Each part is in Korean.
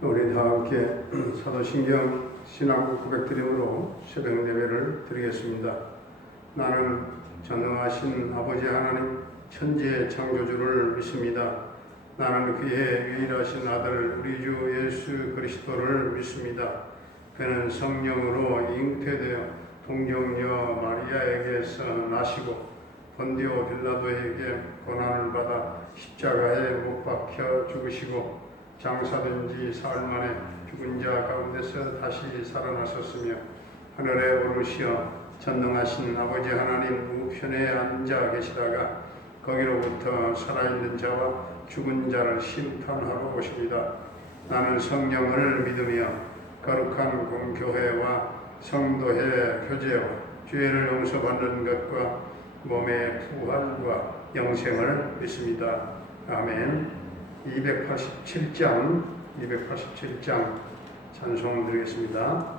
우리 다 함께 사도신경 신앙 고백드림으로 새벽 예배를 드리겠습니다. 나는 전능하신 아버지 하나님 천지의 창조주를 믿습니다. 나는 그의 유일하신 아들 우리 주 예수 그리스도를 믿습니다. 그는 성령으로 잉태되어 동정녀 마리아에게서 나시고 본디오 빌라도에게 고난을 받아 십자가에 못 박혀 죽으시고 장사된 지 사흘 만에 죽은 자 가운데서 다시 살아나셨으며 하늘에 오르시어 전능하신 아버지 하나님 우편에 앉아 계시다가 거기로부터 살아있는 자와 죽은 자를 심판하러 오십니다. 나는 성령을 믿으며 거룩한 공교회와 성도의 교제와 죄를 용서받는 것과 몸의 부활과 영생을 믿습니다. 아멘. 287장 찬송 드리겠습니다.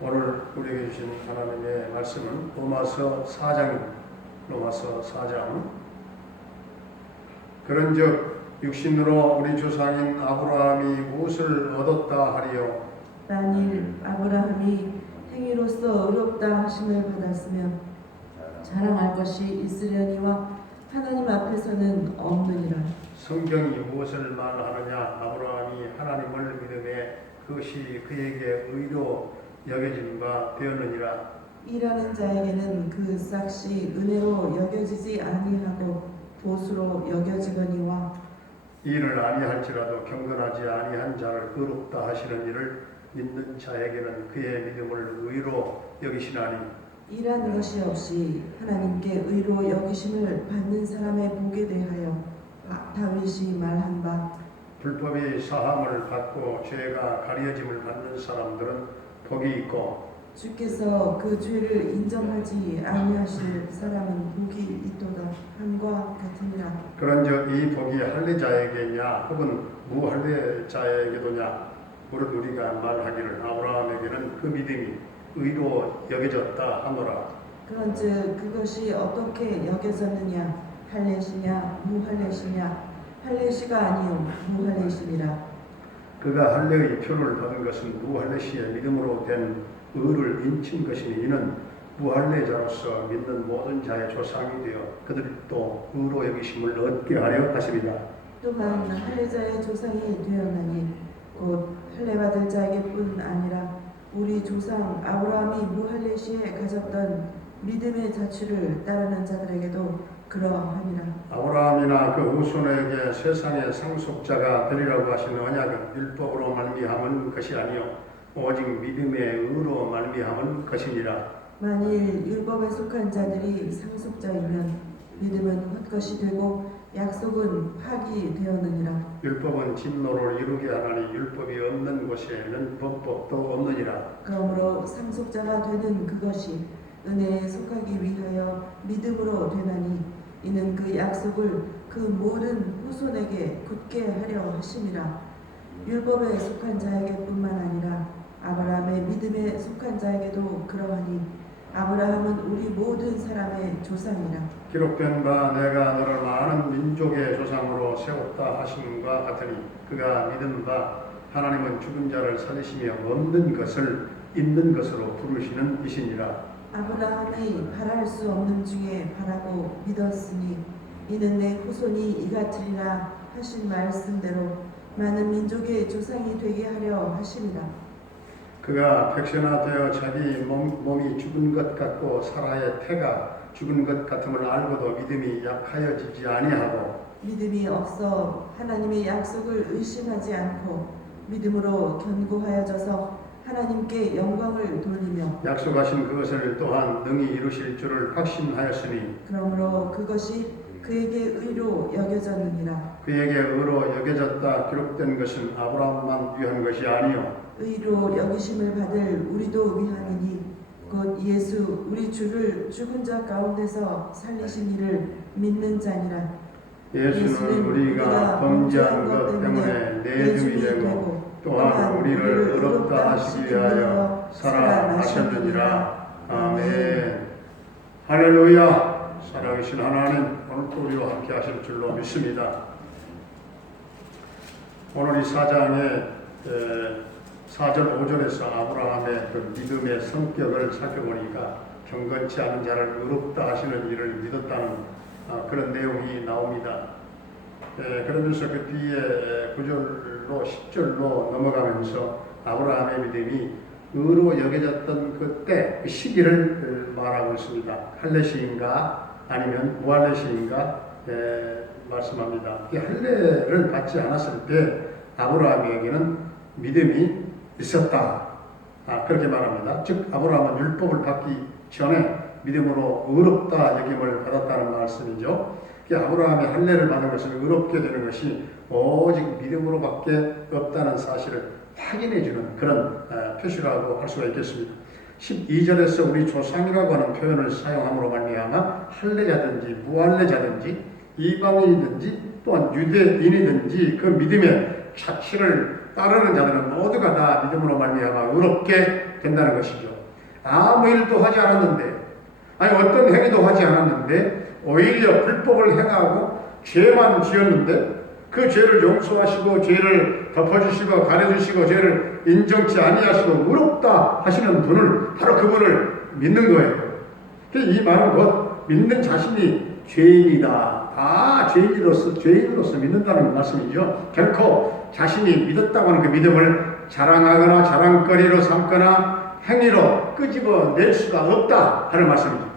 오늘 우리에게 주신 하나님의 말씀은 로마서 4장입니다. 로마서 4장. 그런즉 육신으로 우리 조상인 아브라함이 무엇을 얻었다 하리요? 만일 아브라함이 행위로서 의롭다 하심을 받았으면 자랑할 것이 있으려니와 하나님 앞에서는 없느니라. 성경이 무엇을 말하느냐? 아브라함이 하나님을 믿음에 그것이 그에게 의로 여겨진 바 되었느니라. 일하는 자에게는 그 삭시 은혜로 여겨지지 아니하고 보수로 여겨지거니와 일을 아니할지라도 경건하지 아니한 자를 의롭다 하시는 이를 믿는 자에게는 그의 믿음을 의로 여기시나니 일하는 것이 없이 하나님께 의로 여기심을 받는 사람의 복에 대하여 다윗이 말한 바 불법이 사함을 받고 죄가 가려짐을 받는 사람들은 복이 있고 주께서 그 죄를 인정하지 아니하실 사람은 복이 있도다 함과 같으니라. 그런즉 이 복이 할례자에게냐 혹은 무할례자에게도냐? 무릇 우리가 말하기를 아브라함에게는 그 믿음이 의로 여겨졌다 하노라. 그런즉 그것이 어떻게 여겨졌느냐 할례시냐 무할례시냐 할례시가 아니요 무할례심이라. 그가 할례의 표를 받은 것은 무할례시의 믿음으로 된 의를 인친 것이니 이는 무할례자로서 믿는 모든 자의 조상이 되어 그들도 의로 여기심을 얻게 하려 하십니다. 또한 할례자의 조상이 되었나니 곧 할례받을 자에게뿐 아니라 우리 조상 아브라함이 무할례시에 가졌던 믿음의 자취를 따르는 자들에게도 그러하니라. 아브라함이나 그 후손에게 세상의 상속자가 되리라고 하신 언약은 율법으로 말미암은 것이 아니요 오직 믿음의 의로 말미암은 것이니라. 만일 율법에 속한 자들이 상속자이면 믿음은 헛것이 되고 약속은 파기되었느니라. 율법은 진노를 이루게 하나니 율법이 없는 곳에는 범법도 없느니라. 그러므로 상속자가 되는 그것이 은혜에 속하기 위하여 믿음으로 되나니 이는 그 약속을 그 모든 후손에게 굳게 하려 하심이라. 율법에 속한 자에게뿐만 아니라 아브라함의 믿음에 속한 자에게도 그러하니 아브라함은 우리 모든 사람의 조상이라. 기록된 바 내가 너를 많은 민족의 조상으로 세웠다 하시는과 같으니 그가 믿은 바 하나님은 죽은 자를 살리시며 없는 것을 있는 것으로 부르시는 이시니라. 아브라함이 바랄 수 없는 중에 바라고 믿었으니 이는 내 후손이 이같으리라 하신 말씀대로 많은 민족의 조상이 되게 하려 하심이라. 그가 백신화되어 자기 몸이 죽은 것 같고 사라의 태가 죽은 것 같음을 알고도 믿음이 약하여지지 아니하고 믿음이 없어 하나님의 약속을 의심하지 않고 믿음으로 견고하여져서 하나님께 영광을 돌리며 약속하신 그것을 또한 능히 이루실 줄을 확신하였으니 그러므로 그것이 그에게 의로 여겨졌느니라. 그에게 의로 여겨졌다 기록된 것은 아브라함만 위한 것이 아니요 의로 여기심을 받을 우리도 위함이니 곧 예수 우리 주를 죽은 자 가운데서 살리신 이를 믿는 자니라. 예수는 우리가 범죄한 것 때문에 내줌이 되고 또한 우리를 의롭다 하시기 위하여 살아나셨느니라. 아멘. 할렐루야. 살아계신 하나님 오늘도 우리와 함께 하실 줄로 믿습니다. 오늘 이 4장의 4절 5절에서 아브라함의 그 믿음의 성격을 살펴보니까 경건치 않은 자를 의롭다 하시는 일을 믿었다는 그런 내용이 나옵니다. 그러면서 그 뒤에 9절로 10절로 넘어가면서 아브라함의 믿음이 의로 여겨졌던 그때 그 시기를 말하고 있습니다. 할례시인가 아니면 무할례시인가 말씀합니다. 이 할례를 받지 않았을 때 아브라함에게는 믿음이 있었다. 그렇게 말합니다. 즉 아브라함은 율법을 받기 전에 믿음으로 의롭다 여김을 받았다는 말씀이죠. 아브라함이 할례를 받은 것은 의롭게 되는 것이 오직 믿음으로밖에 없다는 사실을 확인해주는 그런 표시라고 할 수가 있겠습니다. 12절에서 우리 조상이라고 하는 표현을 사용함으로 말미암아 할례자든지 무할례자든지 이방인이든지 또한 유대인이든지 그 믿음의 자취를 따르는 자들은 모두가 다 믿음으로 말미암아 의롭게 된다는 것이죠. 아무 일도 하지 않았는데 아니 어떤 행위도 하지 않았는데 오히려 불법을 행하고 죄만 지었는데 그 죄를 용서하시고 죄를 덮어주시고 가려주시고 죄를 인정치 아니하시고 의롭다 하시는 분을 바로 그분을 믿는 거예요. 이 말은 곧 믿는 자신이 죄인이다. 다 죄인으로서 믿는다는 말씀이죠. 결코 자신이 믿었다고 하는 그 믿음을 자랑하거나 자랑거리로 삼거나 행위로 끄집어낼 수가 없다 하는 말씀이죠.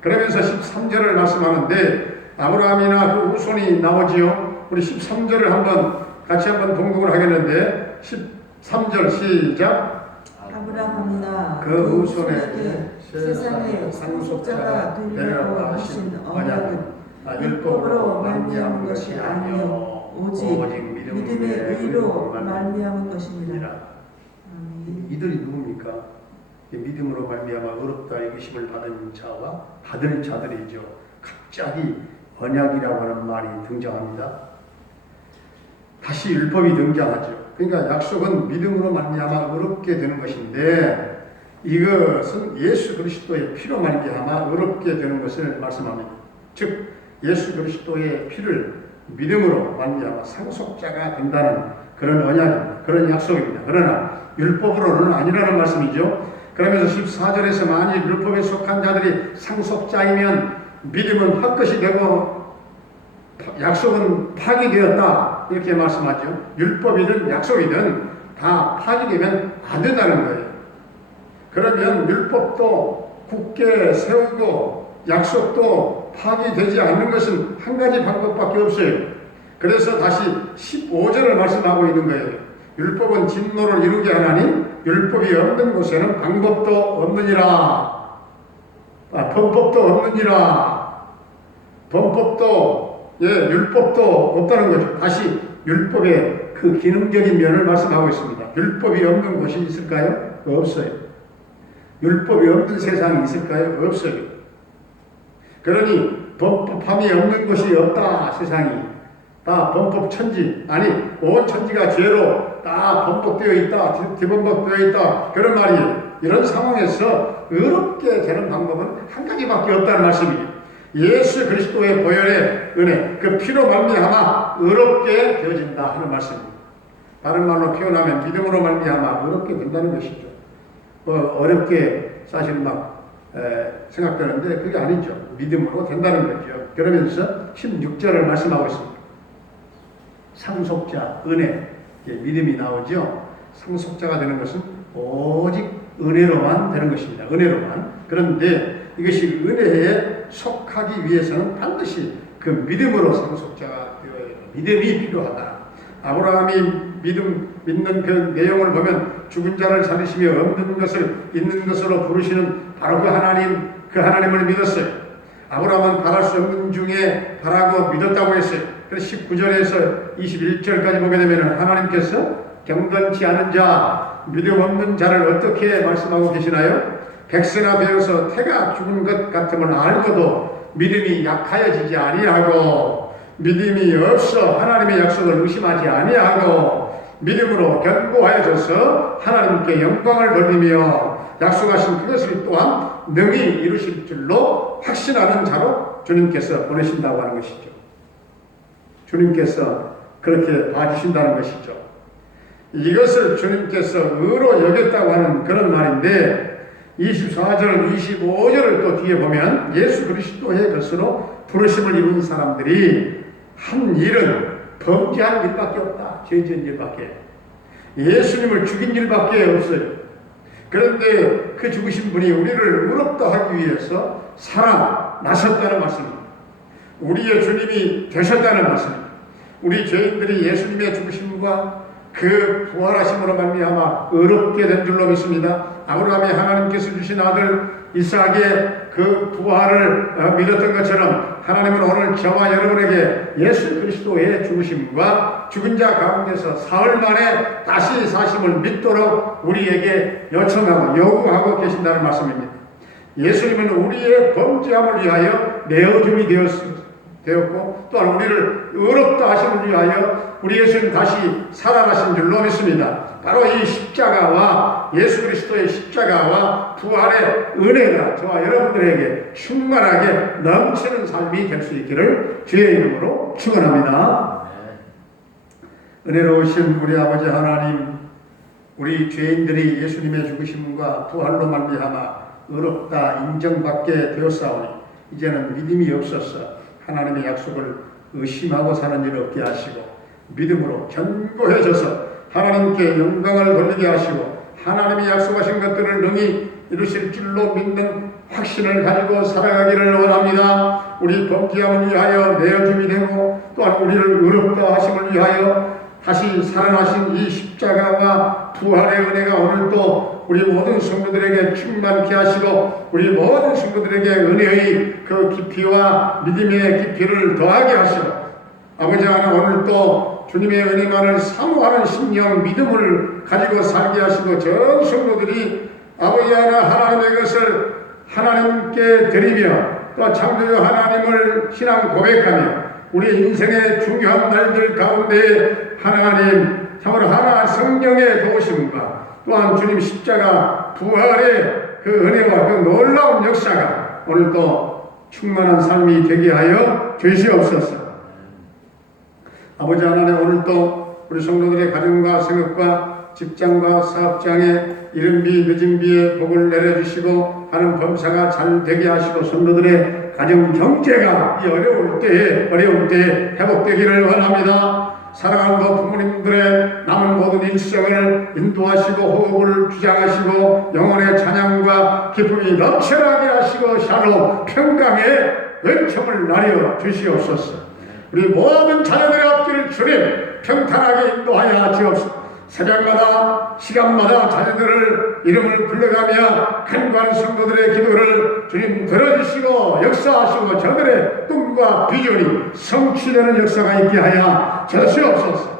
그러면서 13절을 말씀하는데 아브라함이나 그 후손이 나오지요. 우리 13절을 같이 한번 동독을 하겠는데 13절 시작. 아브라함이나 그 후손에게 세상의 상속자가 되리라고 하신 언약은 율법으로 말미암은 것이 아니요 오직 믿음의 의로 말미암은 것입니다. 이들이 누굽니까? 믿음으로 말미암아 의롭다 여기심을 받은 자와 받을 자들이죠. 갑자기 언약이라고 하는 말이 등장합니다. 다시 율법이 등장하죠. 그러니까 약속은 믿음으로 말미암아 의롭게 되는 것인데 이것은 예수 그리스도의 피로 말미암아 의롭게 되는 것을 말씀합니다. 즉 예수 그리스도의 피를 믿음으로 말미암아 상속자가 된다는 그런 언약입니다. 그런 약속입니다. 그러나 율법으로는 아니라는 말씀이죠. 그러면서 14절에서 만일 율법에 속한 자들이 상속자이면 믿음은 헛것이 되고 약속은 파기되었다 이렇게 말씀하죠. 율법이든 약속이든 다 파기되면 안 된다는 거예요. 그러면 율법도 굳게 세우고 약속도 파기되지 않는 것은 한 가지 방법밖에 없어요. 그래서 다시 15절을 말씀하고 있는 거예요. 율법은 진노를 이루게 하나니 율법이 없는 곳에는 방법도 없느니라. 범법도 없느니라. 범법도 율법도 없다는 거죠. 다시 율법의 그 기능적인 면을 말씀하고 있습니다. 율법이 없는 곳이 있을까요? 없어요. 율법이 없는 세상이 있을까요? 없어요. 그러니 범법함이 없는 곳이 없다. 세상이 다 범법 천지, 아니 온 천지가 죄로 다 범법되어 있다, 뒤범법되어 있다, 그런 말이에요. 이런 상황에서 의롭게 되는 방법은 한 가지밖에 없다는 말씀이에요. 예수 그리스도의 보혈의 은혜, 그 피로 말미암아 의롭게 되어진다 하는 말씀입니다. 다른 말로 표현하면 믿음으로 말미암아 의롭게 된다는 것이죠. 어렵게 사실 생각되는데 그게 아니죠. 믿음으로 된다는 거죠. 그러면서 16절을 말씀하고 있습니다. 상속자, 은혜, 믿음이 나오죠. 상속자가 되는 것은 오직 은혜로만 되는 것입니다. 은혜로만. 그런데 이것이 은혜에 속하기 위해서는 반드시 그 믿음으로 상속자가 되어야 해요. 믿음이 필요하다. 아브라함이 믿는 그 내용을 보면 죽은 자를 살리시며 없는 것을 있는 것으로 부르시는 바로 그 하나님을 믿었어요. 아브라함은 바랄 수 없는 중에 바라고 믿었다고 했어요. 그래서 19절에서 21절까지 보게 되면 하나님께서 경건치 않은 자, 믿음 없는 자를 어떻게 말씀하고 계시나요? 백세나 되어서 태가 죽은 것 같음을 알고도 믿음이 약하여지지 아니하고 믿음이 없어 하나님의 약속을 의심하지 아니하고 믿음으로 견고하여져서 하나님께 영광을 돌리며 약속하신 그것을 또한 능히 이루실 줄로 확신하는 자로 주님께서 보내신다고 하는 것이죠. 주님께서 그렇게 봐주신다는 것이죠. 이것을 주님께서 의로 여겼다고 하는 그런 말인데 24절, 25절을 또 뒤에 보면 예수 그리스도의 것으로 부르심을 입은 사람들이 한 일은 범죄한 일밖에 없다. 죄 지은 일밖에. 예수님을 죽인 일밖에 없어요. 그런데 그 죽으신 분이 우리를 의롭다 하기 위해서 살아나셨다는 말씀입니다. 우리의 주님이 되셨다는 말씀입니다. 우리 죄인들이 예수님의 죽으심과 그 부활하심으로 말미암아 의롭게 된 줄로 믿습니다. 아브라함이 하나님께서 주신 아들 이삭의 그 부활을 믿었던 것처럼 하나님은 오늘 저와 여러분에게 예수 그리스도의 죽으심과 죽은 자 가운데서 사흘 만에 다시 사심을 믿도록 우리에게 요청하고 요구하고 계신다는 말씀입니다. 예수님은 우리의 범죄함을 위하여 내어줌이 되었고 또한 우리를 의롭다 하심을 위하여 우리 예수님 다시 살아나신 줄로 믿습니다. 바로 이 십자가와 예수 그리스도의 십자가와 부활의 은혜가 저와 여러분들에게 충만하게 넘치는 삶이 될 수 있기를 주의 이름으로 축원합니다. 은혜로우신 우리 아버지 하나님, 우리 죄인들이 예수님의 죽으심과 부활로 말미암아 의롭다 인정받게 되었사오니 이제는 믿음이 없어서 하나님의 약속을 의심하고 사는 일 없게 하시고 믿음으로 견고해져서 하나님께 영광을 돌리게 하시고 하나님이 약속하신 것들을 능히 이루실 줄로 믿는 확신을 가지고 살아가기를 원합니다. 우리 범죄함을 위하여 내어줌이 되고 또한 우리를 의롭다 하심을 위하여 다시 살아나신 이 십자가와 부활의 은혜가 오늘 또 우리 모든 성도들에게 충만케 하시고 우리 모든 성도들에게 은혜의 그 깊이와 믿음의 깊이를 더하게 하시고 아버지 하나님 오늘 또 주님의 은혜만을 사모하는 신령 믿음을 가지고 살게 하시고 전 성도들이 아버지 하나님의 것을 하나님께 드리며 또 창조주 하나님을 신앙 고백하며 우리 인생의 중요한 날들 가운데 하나님 참으로 하나 성령의 도우심과 또한 주님 십자가 부활의 그 은혜와 그 놀라운 역사가 오늘도 충만한 삶이 되게 하여 주시옵소서. 아버지 하나님, 오늘도 우리 성도들의 가정과 생업과 직장과 사업장에 이른 비 늦은 비에 복을 내려주시고 하는 범사가 잘 되게 하시고 성도들의 가정 경제가 이 어려운 때에 회복되기를 원합니다. 사랑하는 부모님들의 남은 모든 일생을 인도하시고 호흡을 주장하시고 영혼의 찬양과 기쁨이 넘쳐나게 하시고 샬롬 평강의 은총을 나려 주시옵소서. 우리 모든 자녀들의 앞길을 주님 평탄하게 인도하여 주옵소서. 새벽마다 시간마다 자녀들을 이름을 불러가며 간구하는 성도들의 기도를 주님 들어주시고 역사하시고 저들의 꿈과 비전이 성취되는 역사가 있게 하여 주시옵소서.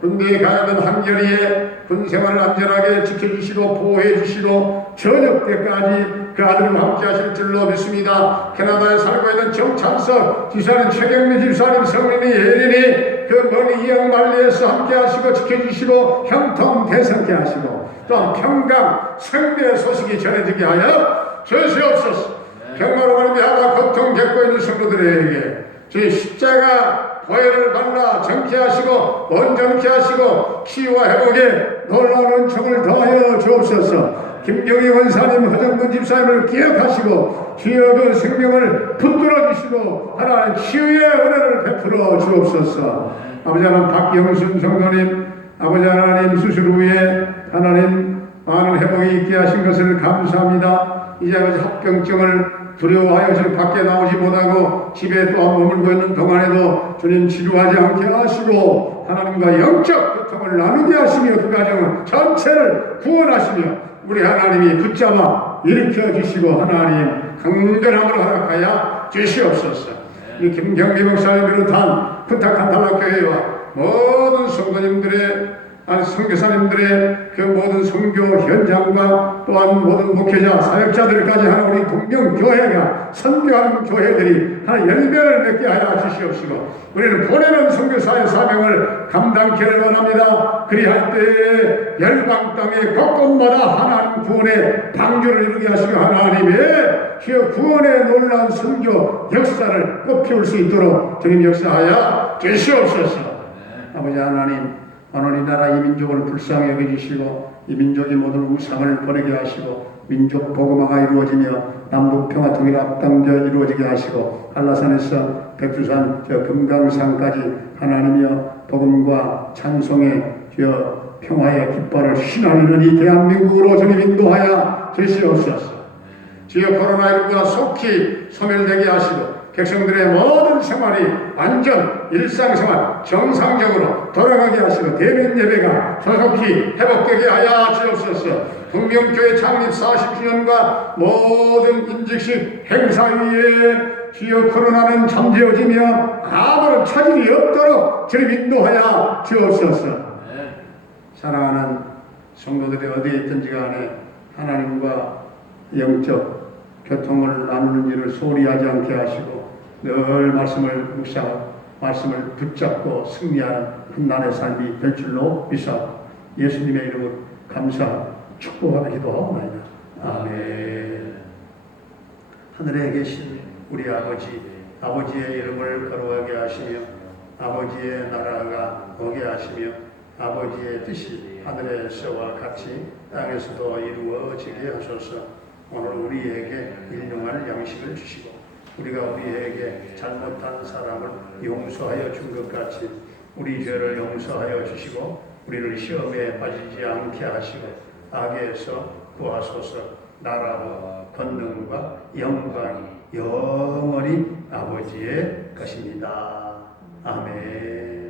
군대에 가야하는 한결이에 군생활을 안전하게 지켜주시고 보호해주시고 저녁 때까지 그 아들과 함께 하실 줄로 믿습니다. 캐나다에 살고 있는 정찬석 지사님, 최경미 지사님, 성민이, 예린이 그 멀리 이양만리에서 함께 하시고 지켜주시고 형통 대성케 하시고 또 평강 승리의 소식이 전해지게 하여 주시옵소서. 평화로 말미암아 고통 겪고 있는 성도들에게 주의 십자가 보혈을 발라 정케하시고 온전케 하시고 치유와 회복에 놀라운 은총을 더하여 주옵소서. 김경희 원사님, 허정근 집사님을 기억하시고 주여 그 생명을 붙들어 주시고 하나님 치유의 은혜를 베풀어 주옵소서. 아버지 하나님, 박영순 성도님, 아버지 하나님 수술 후에 하나님 많은 회복이 있게 하신 것을 감사합니다. 이제 아버지 합병증을 두려워하여 지금 밖에 나오지 못하고 집에 또한 머물고 있는 동안에도 주님 치료하지 않게 하시고 하나님과 영적 교통을 나누게 하시며 그 가정은 전체를 구원하시며 우리 하나님이 붙잡아 일으켜 주시고 하나님 강건함으로 허락하여 주시옵소서. 이 김경기 목사님 비롯한 부탁한 단락교회와 모든 성도님들의 선교사님들의 그 모든 선교 현장과 또한 모든 목회자 사역자들까지 하는 우리 동명교회가 선교하는 교회들이 하나 열매를 맺게 하여 주시옵시고 우리는 보내는 선교사의 사명을 감당케를 원합니다. 그리할 때에 열방 땅의 곳곳마다 하나님 구원의 방주를 이루게 하시고 하나님의 주여 구원의 놀라운 선교 역사를 꽃피울 수 있도록 주님 역사하여 주시옵소서. 아버지 하나님, 오늘 이 나라 이 민족을 불쌍히 여겨주시고 이 민족의 모든 우상을 버리게 하시고 민족 복음화가 이루어지며 남북 평화 통일 앞당겨 이루어지게 하시고 한라산에서 백두산 저 금강산까지 하나님이여 복음과 찬송의 주여 평화의 깃발을 휘날리는 이 대한민국으로 주님 인도하여 주시옵소서. 주여 코로나19가 속히 소멸되게 하시고 백성들의 모든 생활이 안전, 일상생활 정상적으로 돌아가게 하시고 대면 예배가 조속히 회복되게 하여 주옵소서. 동명교회 창립 40주년과 모든 인직식 행사위에 주여 코로나는 잠재워지며 아무런 차질이 없도록 주님 인도하여 주옵소서. 사랑하는 성도들이 어디에 있든지 간에 하나님과 영적 교통을 나누는 일을 소홀히 하지 않게 하시고 늘 말씀을 묵상하고 말씀을 붙잡고 승리하는 한날의 삶이 될 줄로 믿사옵고 예수님의 이름으로 감사하고 축복하며 기도하옵나이다. 아멘. 하늘에 계신 우리 아버지의 이름을 거룩하게 하시며 아버지의 나라가 오게 하시며 아버지의 뜻이 하늘에서와 같이 땅에서도 이루어지게 하소서. 오늘 우리에게 일용할 양식을 주시고 우리가 우리에게 잘못한 사람을 용서하여 준 것 같이 우리 죄를 용서하여 주시고 우리를 시험에 빠지지 않게 하시고 악에서 구하소서. 나라와 권능과 영광이 영원히 아버지의 것입니다. 아멘.